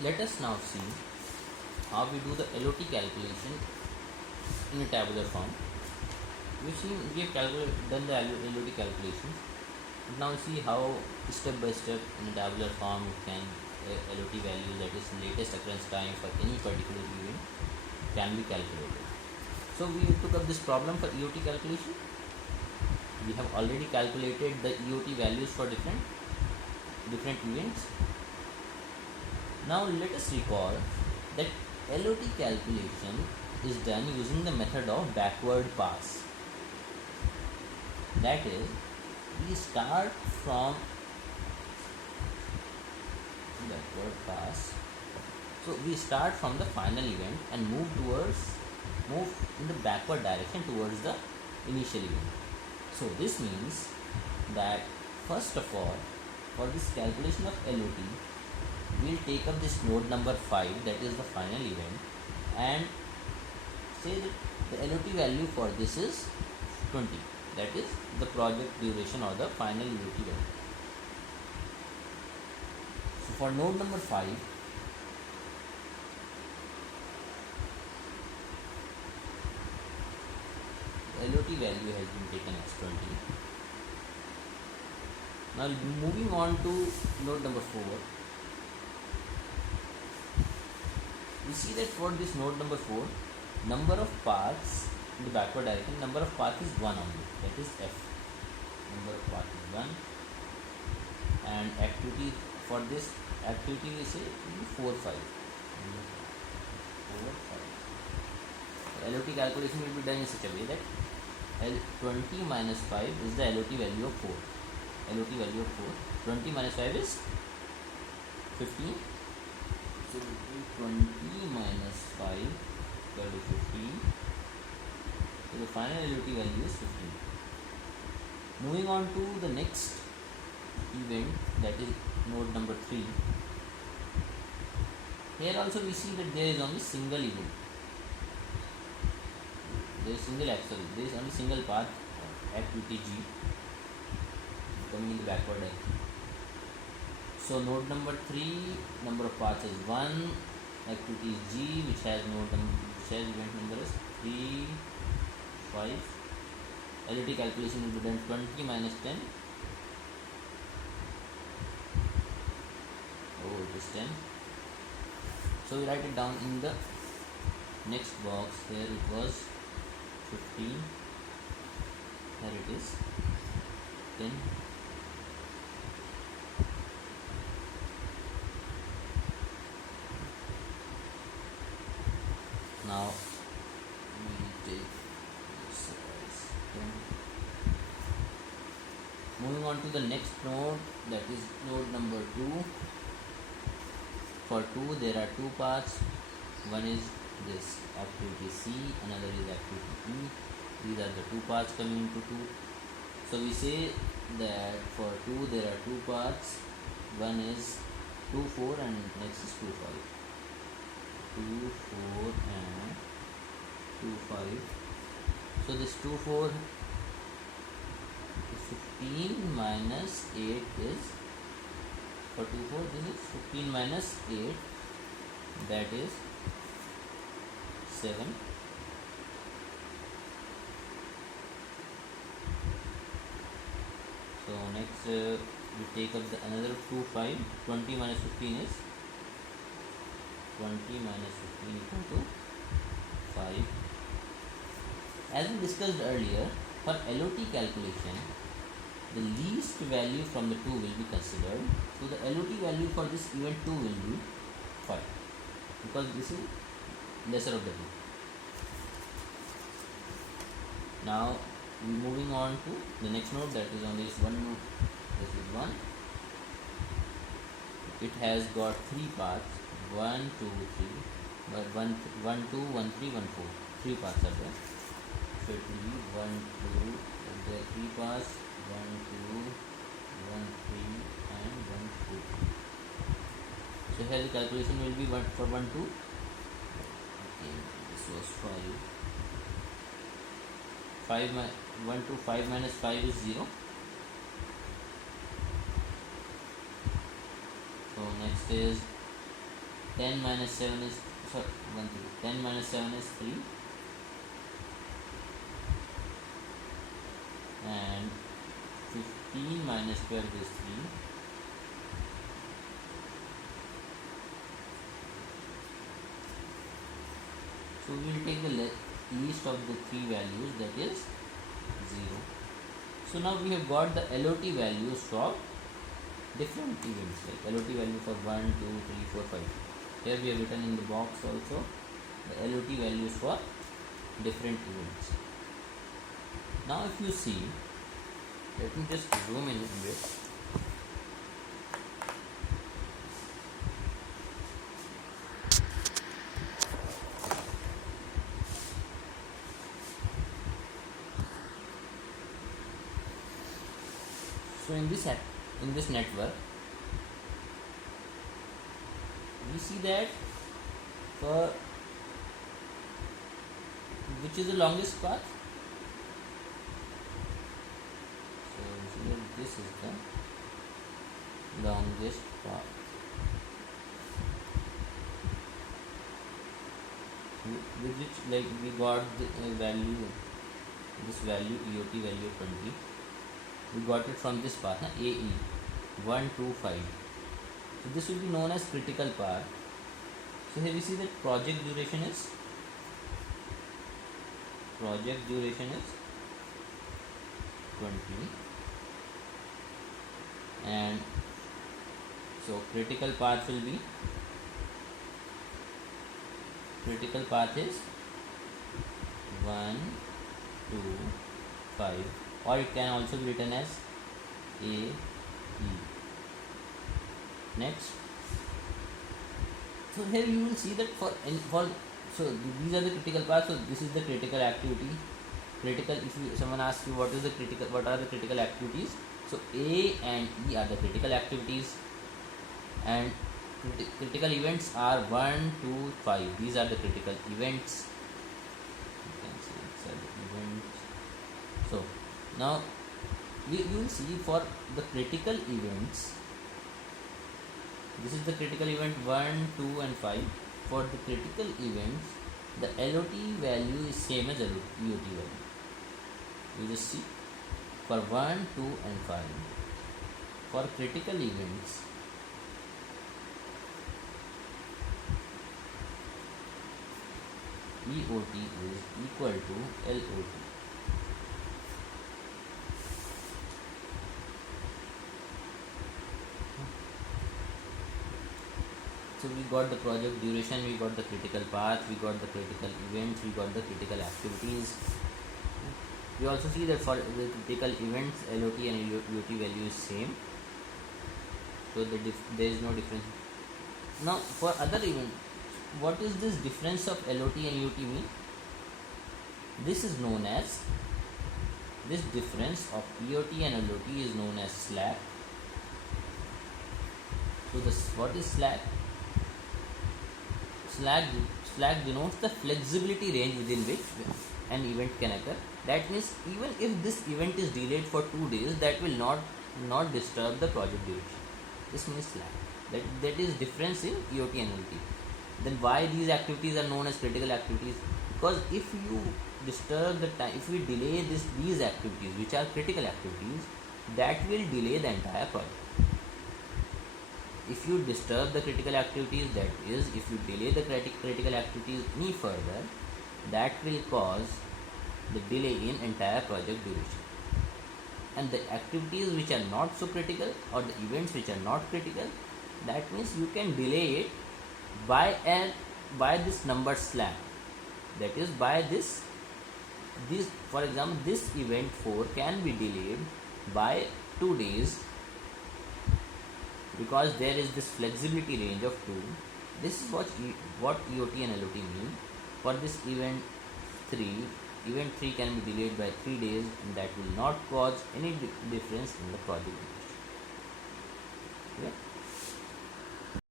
Let us now see how we do the LOT calculation in a tabular form. We have done the LOT calculation. Now see how step by step in a tabular form you can LOT value, that is latest occurrence time for any particular event, can be calculated. So we took up this problem for EOT calculation. We have already calculated the EOT values for different events. Now let us recall that LOT calculation is done using the method of backward pass. That is, we start from backward pass. So we start from the final event and move in the backward direction towards the initial event. So this means that first of all, for this calculation of LOT, we will take up this node number 5, that is the final event, and say that the LOT value for this is 20, that is the project duration or the final LOT value. So for node number 5, the LOT value has been taken as 20. Now moving on to node number 4, we see that for this node number 4, number of paths in the backward direction, number of paths is 1 only, that is F. Number of paths is 1, and activity for this activity we say 4, 5. 4, 5. The LOT calculation will be done in such a way that 20 minus 5 is the LOT value of 4. LOT value of 4. 20 minus 5 is 15. So 20 minus 5 equal to 15. So the final LOT value is 15. Moving on to the next event, that is node number 3. Here also we see that there is only single event. There is single axle. There is only single path, activity G, coming in the backward direction. So node number 3, number of paths is 1, activity is G, which has event number is 3, 5. LOT calculation will be done 20 minus 10. Oh, it is 10. So we write it down in the next box. Here it was 15. Here it is 10. Now we take this as 10. Moving on to the next node, that is node number 2. For 2 there are 2 paths. One is this activity C, another is activity E. These are the 2 paths coming into 2. So we say that for 2 there are 2 paths. One is 2, 4 and next is 2, 5. 2, 4 and 2, 5. So this 2, 4 is 15 minus 8 is, for 2, 4 this is 15 minus 8, that is 7. So next we take up another 2, 5. 20 minus 15 is 20 minus 15 equal to 5. As we discussed earlier, for LOT calculation, the least value from the 2 will be considered. So the LOT value for this event 2 will be 5, because this is lesser of the 2. Now we moving on to the next node, that is on this one node. This is 1. It has got 3 paths. 1, 2, 3, but 1, 2, 1, 3, 1, 4. 3 paths are there. So it will be 1, 2, there are 3 paths, 1, 2, 1, 3 and 1, 2. So here the calculation will be for 1, 2. Okay, this was 5. 1 to 5 minus 5 is 0. So next is 10 minus 7 is, sorry, 1 3, 10 minus 7 is 3, and 15 minus 12 is 3. So we will take the least of the three values, that is 0. So now we have got the LOT values for different events, like LOT value for 1, 2, 3, 4, 5. Here we have written in the box also the LOT values for different events. Now if you see, let me just zoom in a bit. So in this network, we see that for which is the longest path. So here this is the longest path, with which, like, we got the value, this value EOT value 20. We got it from this path, AE 1, 2, 5. So this will be known as critical path. So here we see that project duration is 20, and so critical path is 1, 2, 5, or it can also be written as AE. Next, so here you will see that so these are the critical paths. So this is the critical activity. If someone asks you what are the critical activities, so A and E are the critical activities, and critical events are 1, 2, 5. These are the critical events. You can see these are the events. So now you will see for the critical events, this is the critical event 1, 2 and 5. For the critical events, the LOT value is same as EOT value. You just see for 1, 2 and 5. For critical events, EOT is equal to LOT. So we got the project duration, we got the critical path, we got the critical events, we got the critical activities. We also see that for the critical events, LOT and EOT value is same. So there is no difference. Now for other events, what is this difference of LOT and EOT mean? This is known as, this difference of EOT and LOT is known as slack. So what is slack? Slack denotes the flexibility range within which an event can occur. That means even if this event is delayed for 2 days, that will not disturb the project duration. This means slack. That is difference in EOT and LOT. Then why these activities are known as critical activities? Because if you disturb the time, if we delay these activities which are critical activities, that will delay the entire project. If you disturb the critical activities, that is, if you delay the critical activities any further, that will cause the delay in entire project duration. And the activities which are not so critical, or the events which are not critical, that means you can delay it by this number slack. That is, by this, for example, this event 4 can be delayed by 2 days, because there is this flexibility range of 2. This is what EOT and LOT mean. For this event 3 can be delayed by 3 days, and that will not cause any difference in the project.